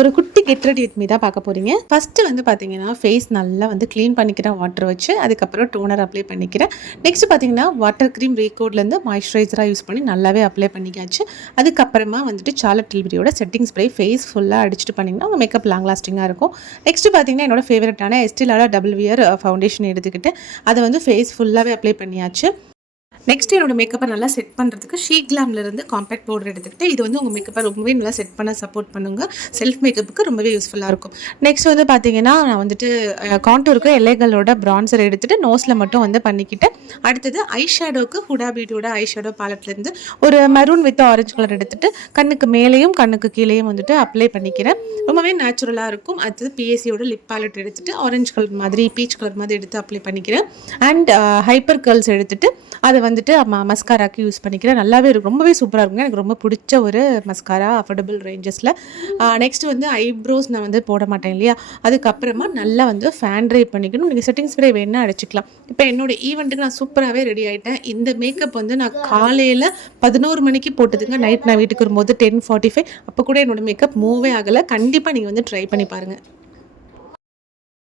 ஒரு குட்டி get ready with me தான் பார்க்க போகிறீங்க. ஃபஸ்ட்டு வந்து பார்த்தீங்கன்னா, ஃபேஸ் நல்லா வந்து க்ளீன் பண்ணிக்கிறேன் வாட்டர் வச்சு. அதுக்கப்புறம் டோனர் அப்ளை பண்ணிக்கிறேன். நெக்ஸ்ட்டு பார்த்தீங்கன்னா, வாட்டர் க்ரீம் ரீகோட்லேருந்து மாய்ஸ்சரைசராக யூஸ் பண்ணி நல்லாவே அப்ளை பண்ணிக்காச்சு. அதுக்கப்புறமா வந்துட்டு சார்லட் டில்பரியோட செட்டிங் ஸ்ப்ரே ஃபேஸ் ஃபுல்லாக அடிச்சுட்டு பண்ணிங்கன்னா, உங்கள் மேக்கப் லாங் லாஸ்டிங்காக இருக்கும். நெக்ஸ்ட்டு பார்த்தீங்கன்னா, என்னோட ஃபேவரட்டான Estee Lauder double wear foundation எடுத்துக்கிட்டு, அதை வந்து ஃபேஸ் ஃபுல்லாகவே அப்ளை பண்ணியாச்சு. நெக்ஸ்ட் என்னோட மேக்கப்பை நல்லா செட் பண்ணுறதுக்கு ஷீ கிளாம்லேருந்து காம்பேக்ட் பவுடர் எடுத்துக்கிட்டு இது வந்து உங்கள் மேக்கப்பை ரொம்பவே நல்லா செட் பண்ண சப்போர்ட் பண்ணுங்க. செல்ஃப் மேக்கப்புக்கு ரொம்பவே யூஸ்ஃபுல்லாக இருக்கும். நெக்ஸ்ட் வந்து பார்த்தீங்கன்னா, நான் வந்துட்டு கான்டூருக்கு எல்லைகளோட பிரான்சர் எடுத்துகிட்டு நோஸில் மட்டும் வந்து பண்ணிக்கிட்டு, அடுத்தது ஐ ஷேடோவுக்கு ஹுடா பியூட்டியோட ஐ ஷேடோ பேலட்லேருந்து ஒரு மெரூன் வித் ஆரஞ்சு கலர் எடுத்துகிட்டு கண்ணுக்கு மேலேயும் கண்ணுக்கு கீழேயும் வந்துட்டு அப்ளை பண்ணிக்கிறேன். ரொம்பவே நேச்சுரலாக இருக்கும். அடுத்தது பிஎஸ்சியோட லிப் பேலட் எடுத்துகிட்டு ஆரஞ்சு கலர் மாதிரி பீச் கலர் மாதிரி எடுத்து அப்ளை பண்ணிக்கிறேன். அண்ட் ஹைப்பர் கேர்ள்ஸ் எடுத்துகிட்டு அதை வந்துட்டு மஸ்காராக்கு யூஸ் பண்ணிக்கிறேன். நல்லாவே இருக்கும். ரொம்பவே சூப்பராக இருக்குங்க. எனக்கு ரொம்ப பிடிச்ச ஒரு மஸ்காரா அஃபோர்டபுள் ரேஞ்சஸில். நெக்ஸ்ட் வந்து ஐப்ரோஸ் நான் வந்து போட மாட்டேன் இல்லையா, அதுக்கப்புறமா நல்லா வந்து ஃபேன் ட்ரை பண்ணிக்கணும். நீங்கள் செட்டிங் ஸ்ப்ரே வேணால் அடிச்சிக்கலாம். இப்போ என்னோடய ஈவெண்ட்டுக்கு நான் சூப்பராகவே ரெடி ஆகிட்டேன். இந்த மேக்கப் வந்து நான் காலையில் 11 மணிக்கு போட்டதுங்க. நைட் நான் வீட்டுக்கு வரும்போது 10:45 அப்போ கூட என்னோடய மேக்கப் மூவே ஆகலை. கண்டிப்பாக நீங்கள் வந்து ட்ரை பண்ணி பாருங்கள்.